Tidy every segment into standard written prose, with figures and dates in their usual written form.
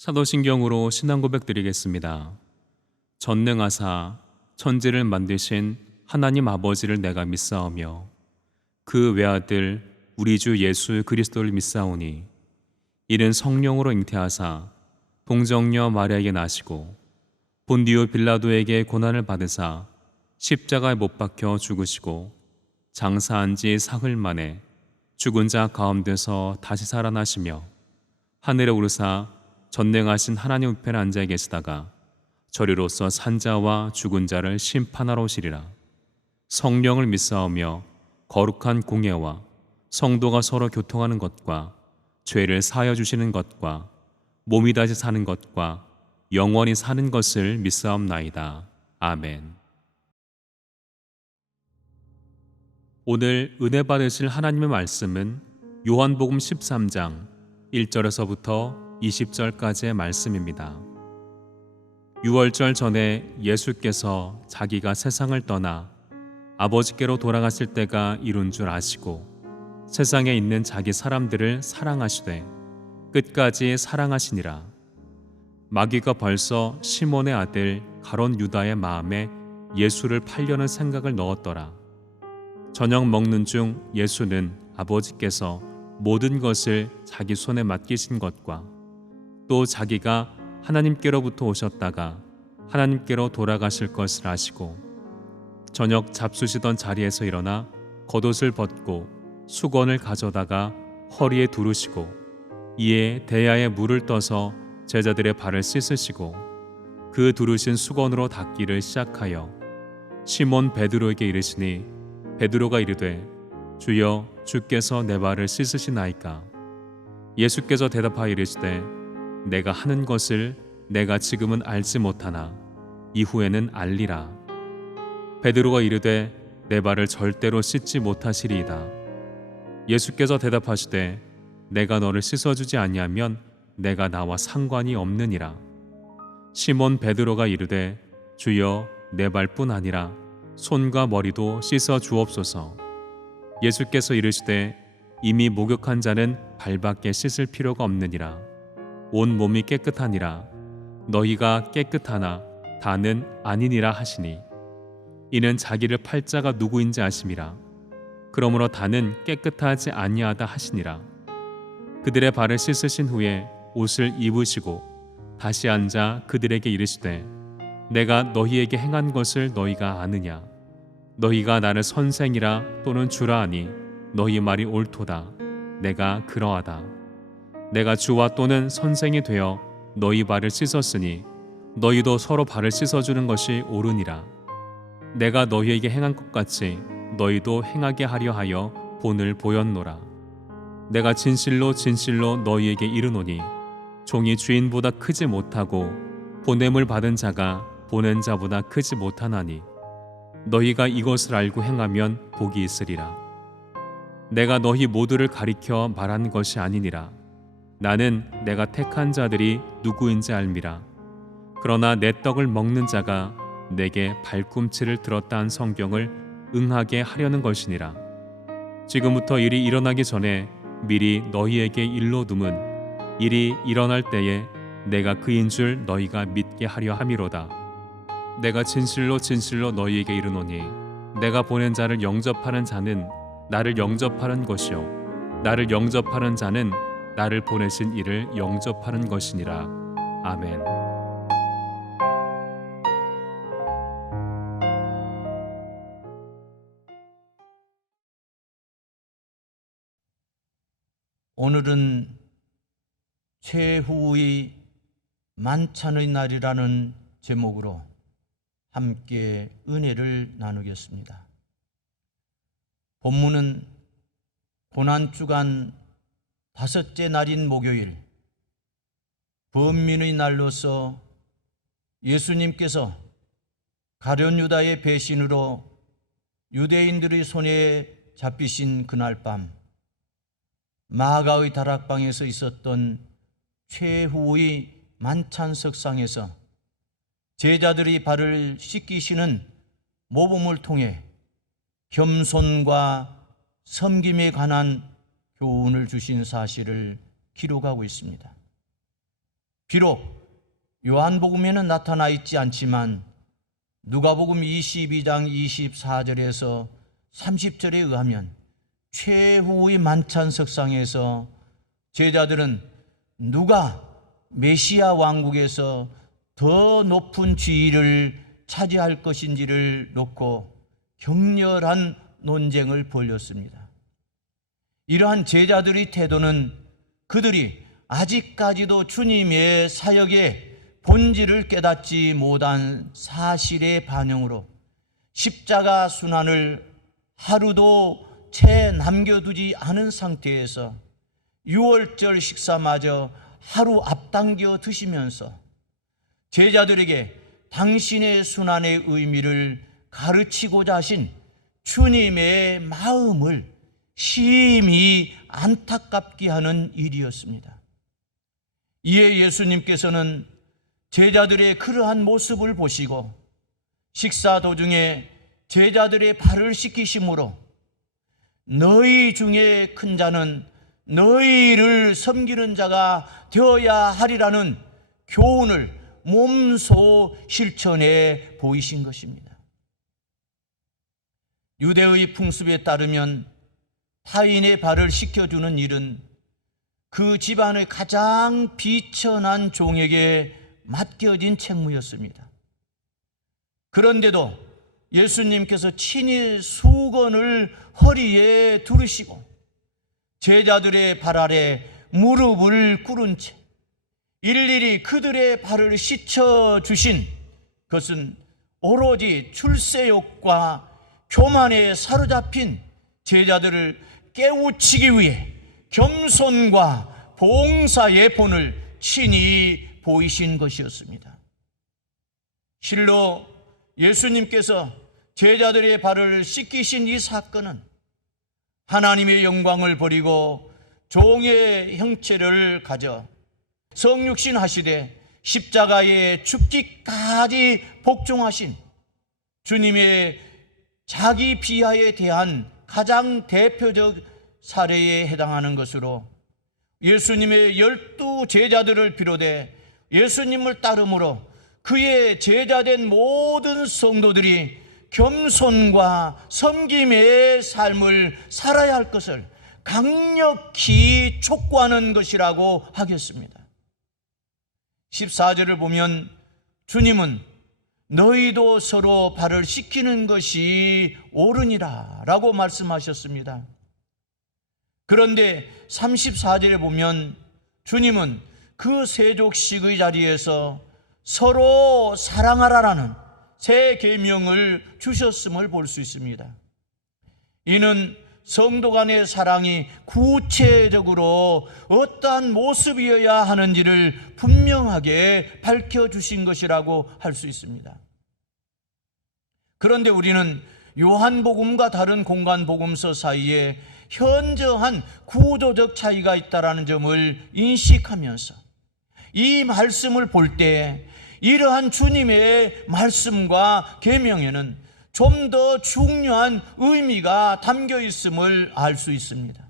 사도신경으로 신앙 고백 드리겠습니다. 전능하사 천지를 만드신 하나님 아버지를 내가 믿사오며 그 외아들 우리 주 예수 그리스도를 믿사오니 이는 성령으로 잉태하사 동정녀 마리아에게 나시고 본디오 빌라도에게 고난을 받으사 십자가에 못 박혀 죽으시고 장사한 지 사흘 만에 죽은 자 가운데서 다시 살아나시며 하늘에 오르사 전능하신 하나님 우편에 앉아 계시다가 저리로서 산자와 죽은 자를 심판하러 오시리라. 성령을 믿사오며 거룩한 공예와 성도가 서로 교통하는 것과 죄를 사하여 주시는 것과 몸이 다시 사는 것과 영원히 사는 것을 믿사옵나이다. 아멘. 오늘 은혜 받으실 하나님의 말씀은 요한복음 13장 1절에서부터 20절까지의 말씀입니다. 유월절 전에 예수께서 자기가 세상을 떠나 아버지께로 돌아가실 때가 이룬 줄 아시고 세상에 있는 자기 사람들을 사랑하시되 끝까지 사랑하시니라. 마귀가 벌써 시몬의 아들 가롯 유다의 마음에 예수를 팔려는 생각을 넣었더라. 저녁 먹는 중 예수는 아버지께서 모든 것을 자기 손에 맡기신 것과 또 자기가 하나님께로부터 오셨다가 하나님께로 돌아가실 것을 아시고 저녁 잡수시던 자리에서 일어나 겉옷을 벗고 수건을 가져다가 허리에 두르시고 이에 대야에 물을 떠서 제자들의 발을 씻으시고 그 두르신 수건으로 닦기를 시작하여 시몬 베드로에게 이르시니 베드로가 이르되 주여 주께서 내 발을 씻으시나이까. 예수께서 대답하여 이르시되 내가 하는 것을 내가 지금은 알지 못하나 이후에는 알리라. 베드로가 이르되 내 발을 절대로 씻지 못하시리이다. 예수께서 대답하시되 내가 너를 씻어주지 아니하면 내가 나와 상관이 없느니라. 시몬 베드로가 이르되 주여 내 발뿐 아니라 손과 머리도 씻어 주옵소서. 예수께서 이르시되 이미 목욕한 자는 발밖에 씻을 필요가 없느니라. 온 몸이 깨끗하니라. 너희가 깨끗하나 다는 아니니라 하시니 이는 자기를 팔 자가 누구인지 아심이라. 그러므로 다는 깨끗하지 아니하다 하시니라. 그들의 발을 씻으신 후에 옷을 입으시고 다시 앉아 그들에게 이르시되 내가 너희에게 행한 것을 너희가 아느냐. 너희가 나를 선생이라 또는 주라 하니 너희 말이 옳도다. 내가 그러하다. 내가 주와 또는 선생이 되어 너희 발을 씻었으니 너희도 서로 발을 씻어주는 것이 옳으니라. 내가 너희에게 행한 것 같이 너희도 행하게 하려 하여 본을 보였노라. 내가 진실로 진실로 너희에게 이르노니 종이 주인보다 크지 못하고 보냄을 받은 자가 보낸 자보다 크지 못하나니 너희가 이것을 알고 행하면 복이 있으리라. 내가 너희 모두를 가리켜 말한 것이 아니니라. 나는 내가 택한 자들이 누구인지 알미라. 그러나 내 떡을 먹는 자가 내게 발꿈치를 들었다 한 성경을 응하게 하려는 것이니라. 지금부터 일이 일어나기 전에 미리 너희에게 일러둠은 일이 일어날 때에 내가 그인 줄 너희가 믿게 하려 함이로다. 내가 진실로 진실로 너희에게 이르노니 내가 보낸 자를 영접하는 자는 나를 영접하는 것이요 나를 영접하는 자는 나를 보내신 이를 영접하는 것이니라. 아멘. 오늘은 최후의 만찬의 날이라는 제목으로 함께 은혜를 나누겠습니다. 본문은 고난주간 다섯째 날인 목요일 번민의 날로서 예수님께서 가룟 유다의 배신으로 유대인들의 손에 잡히신 그날 밤 마가의 다락방에서 있었던 최후의 만찬석상에서 제자들이 발을 씻기시는 모범을 통해 겸손과 섬김에 관한 교훈을 주신 사실을 기록하고 있습니다. 비록 요한복음에는 나타나 있지 않지만 누가복음 22장 24절에서 30절에 의하면 최후의 만찬석상에서 제자들은 누가 메시아 왕국에서 더 높은 지위를 차지할 것인지를 놓고 격렬한 논쟁을 벌였습니다. 이러한 제자들의 태도는 그들이 아직까지도 주님의 사역의 본질을 깨닫지 못한 사실의 반영으로 십자가 순환을 하루도 채 남겨두지 않은 상태에서 유월절 식사마저 하루 앞당겨 드시면서 제자들에게 당신의 순환의 의미를 가르치고자 하신 주님의 마음을 심히 안타깝게 하는 일이었습니다. 이에 예수님께서는 제자들의 그러한 모습을 보시고 식사 도중에 제자들의 발을 씻기심으로 너희 중에 큰 자는 너희를 섬기는 자가 되어야 하리라는 교훈을 몸소 실천해 보이신 것입니다. 유대의 풍습에 따르면 타인의 발을 씻겨주는 일은 그 집안의 가장 비천한 종에게 맡겨진 책무였습니다. 그런데도 예수님께서 친히 수건을 허리에 두르시고 제자들의 발 아래 무릎을 꿇은 채 일일이 그들의 발을 씻어주신 것은 오로지 출세욕과 교만에 사로잡힌 제자들을 깨우치기 위해 겸손과 봉사의 본을 친히 보이신 것이었습니다. 실로 예수님께서 제자들의 발을 씻기신 이 사건은 하나님의 영광을 버리고 종의 형체를 가져 성육신 하시되 십자가에 죽기까지 복종하신 주님의 자기 비하에 대한 가장 대표적 사례에 해당하는 것으로 예수님의 12 제자들을 비롯해 예수님을 따름으로 그의 제자된 모든 성도들이 겸손과 섬김의 삶을 살아야 할 것을 강력히 촉구하는 것이라고 하겠습니다. 14절을 보면 주님은 너희도 서로 발을 씻기는 것이 옳으니라 라고 말씀하셨습니다. 그런데 34절에 보면 주님은 그 세족식의 자리에서 서로 사랑하라라는 새 계명을 주셨음을 볼 수 있습니다. 이는 성도 간의 사랑이 구체적으로 어떠한 모습이어야 하는지를 분명하게 밝혀주신 것이라고 할 수 있습니다. 그런데 우리는 요한복음과 다른 공간복음서 사이에 현저한 구조적 차이가 있다는 점을 인식하면서 이 말씀을 볼 때 이러한 주님의 말씀과 계명에는 좀 더 중요한 의미가 담겨 있음을 알 수 있습니다.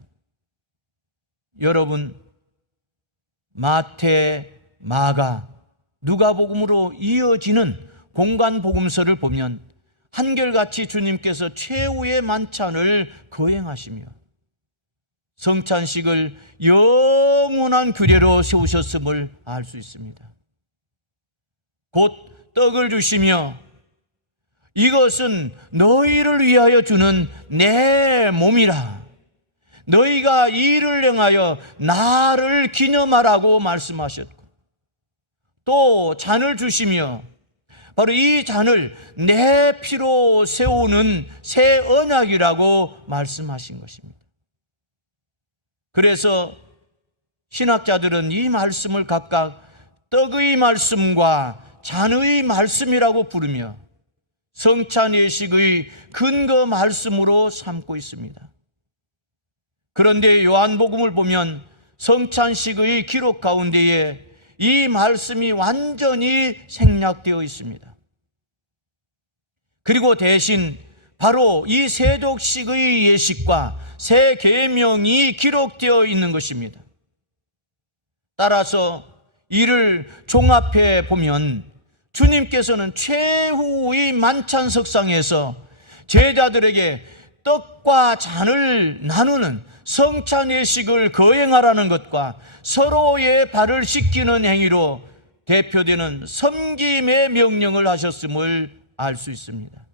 여러분, 마태, 마가, 누가복음으로 이어지는 공간복음서를 보면 한결같이 주님께서 최후의 만찬을 거행하시며 성찬식을 영원한 규례로 세우셨음을 알 수 있습니다. 곧 떡을 주시며 이것은 너희를 위하여 주는 내 몸이라 너희가 이를 행하여 나를 기념하라고 말씀하셨고 또 잔을 주시며 바로 이 잔을 내 피로 세우는 새 언약이라고 말씀하신 것입니다. 그래서 신학자들은 이 말씀을 각각 떡의 말씀과 잔의 말씀이라고 부르며 성찬 예식의 근거 말씀으로 삼고 있습니다. 그런데 요한복음을 보면 성찬식의 기록 가운데에 이 말씀이 완전히 생략되어 있습니다. 그리고 대신 바로 이 세족식의 예식과 새 계명이 기록되어 있는 것입니다. 따라서 이를 종합해 보면 주님께서는 최후의 만찬석상에서 제자들에게 떡과 잔을 나누는 성찬 예식을 거행하라는 것과 서로의 발을 씻기는 행위로 대표되는 섬김의 명령을 하셨음을 알 수 있습니다.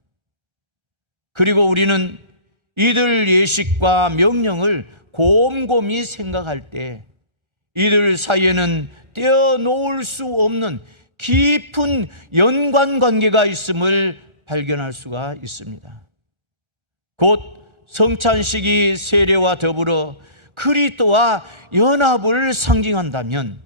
그리고 우리는 이들 예식과 명령을 곰곰이 생각할 때 이들 사이에는 떼어놓을 수 없는 깊은 연관관계가 있음을 발견할 수가 있습니다. 곧 성찬식이 세례와 더불어 그리스도와 연합을 상징한다면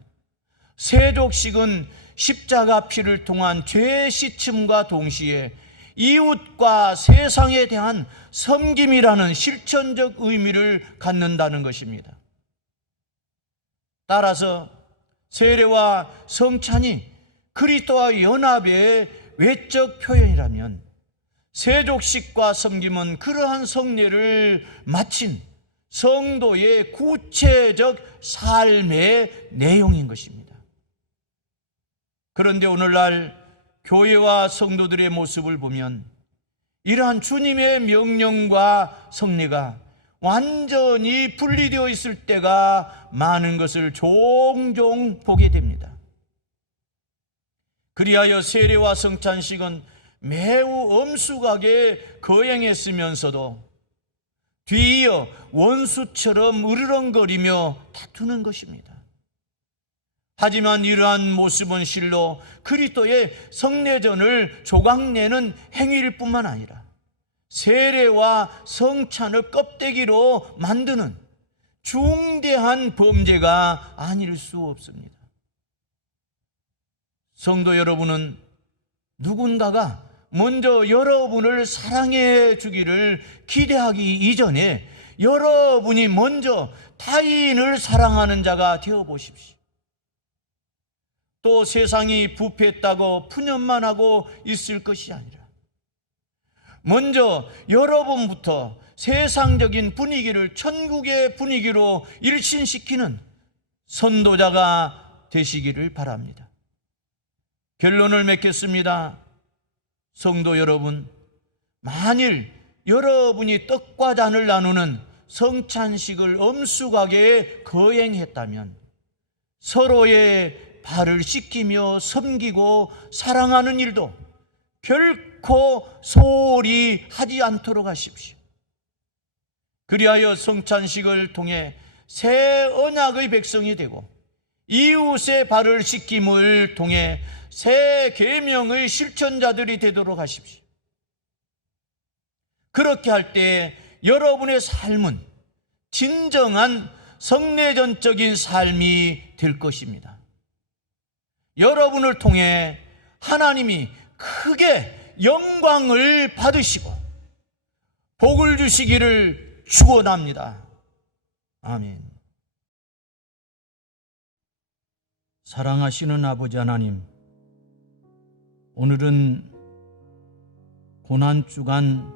세족식은 십자가 피를 통한 죄 씻음과 동시에 이웃과 세상에 대한 섬김이라는 실천적 의미를 갖는다는 것입니다. 따라서 세례와 성찬이 그리스도와 연합의 외적 표현이라면 세족식과 섬김은 그러한 성례를 마친 성도의 구체적 삶의 내용인 것입니다. 그런데 오늘날 교회와 성도들의 모습을 보면 이러한 주님의 명령과 성례가 완전히 분리되어 있을 때가 많은 것을 종종 보게 됩니다. 그리하여 세례와 성찬식은 매우 엄숙하게 거행했으면서도 뒤이어 원수처럼 으르렁거리며 다투는 것입니다. 하지만 이러한 모습은 실로 그리스도의 성례전을 조각내는 행위일 뿐만 아니라 세례와 성찬을 껍데기로 만드는 중대한 범죄가 아닐 수 없습니다. 성도 여러분은 누군가가 먼저 여러분을 사랑해 주기를 기대하기 이전에 여러분이 먼저 타인을 사랑하는 자가 되어 보십시오. 또 세상이 부패했다고 푸념만 하고 있을 것이 아니라 먼저 여러분부터 세상적인 분위기를 천국의 분위기로 일신시키는 선도자가 되시기를 바랍니다. 결론을 맺겠습니다. 성도 여러분, 만일 여러분이 떡과 잔을 나누는 성찬식을 엄숙하게 거행했다면 서로의 발을 씻기며 섬기고 사랑하는 일도 결코 소홀히 하지 않도록 하십시오. 그리하여 성찬식을 통해 새 언약의 백성이 되고 이웃의 발을 씻김을 통해 새 계명의 실천자들이 되도록 하십시오. 그렇게 할 때 여러분의 삶은 진정한 성례전적인 삶이 될 것입니다. 여러분을 통해 하나님이 크게 영광을 받으시고 복을 주시기를 축원합니다. 아멘. 사랑하시는 아버지 하나님, 오늘은 고난주간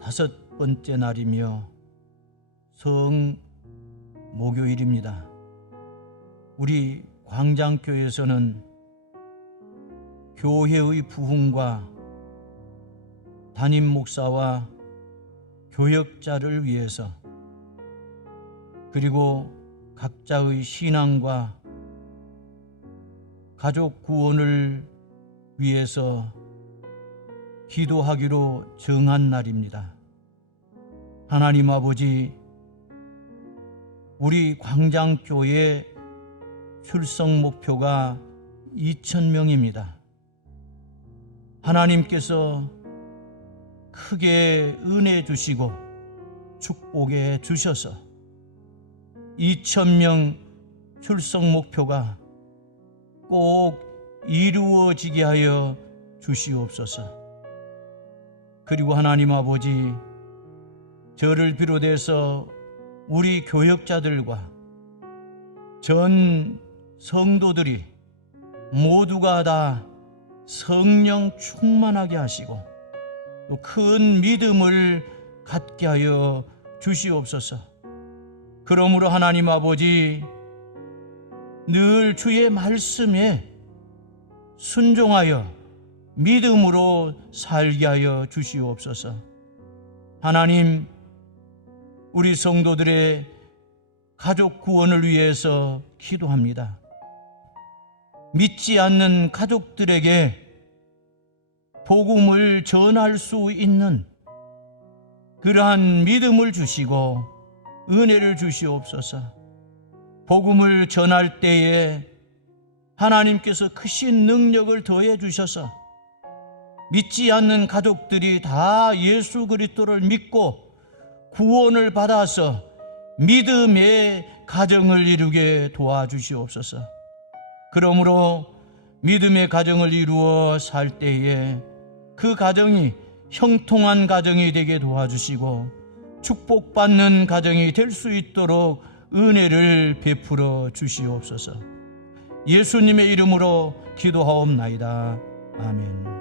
5번째 날이며 성목요일입니다. 우리 광장교회에서는 교회의 부흥과 담임 목사와 교역자를 위해서 그리고 각자의 신앙과 가족 구원을 위해서 기도하기로 정한 날입니다. 하나님 아버지, 우리 광장교회 출석 목표가 2,000명입니다. 하나님께서 크게 은혜 주시고 축복해 주셔서 2,000명 출석 목표가 꼭 이루어지게 하여 주시옵소서. 그리고 하나님 아버지, 저를 비롯해서 우리 교역자들과 전 성도들이 모두가 다 성령 충만하게 하시고 또 큰 믿음을 갖게 하여 주시옵소서. 그러므로 하나님 아버지, 늘 주의 말씀에 순종하여 믿음으로 살게 하여 주시옵소서. 하나님, 우리 성도들의 가족 구원을 위해서 기도합니다. 믿지 않는 가족들에게 복음을 전할 수 있는 그러한 믿음을 주시고 은혜를 주시옵소서. 복음을 전할 때에 하나님께서 크신 능력을 더해 주셔서 믿지 않는 가족들이 다 예수 그리스도를 믿고 구원을 받아서 믿음의 가정을 이루게 도와주시옵소서. 그러므로 믿음의 가정을 이루어 살 때에 그 가정이 형통한 가정이 되게 도와주시고 축복받는 가정이 될 수 있도록 은혜를 베풀어 주시옵소서. 예수님의 이름으로 기도하옵나이다. 아멘.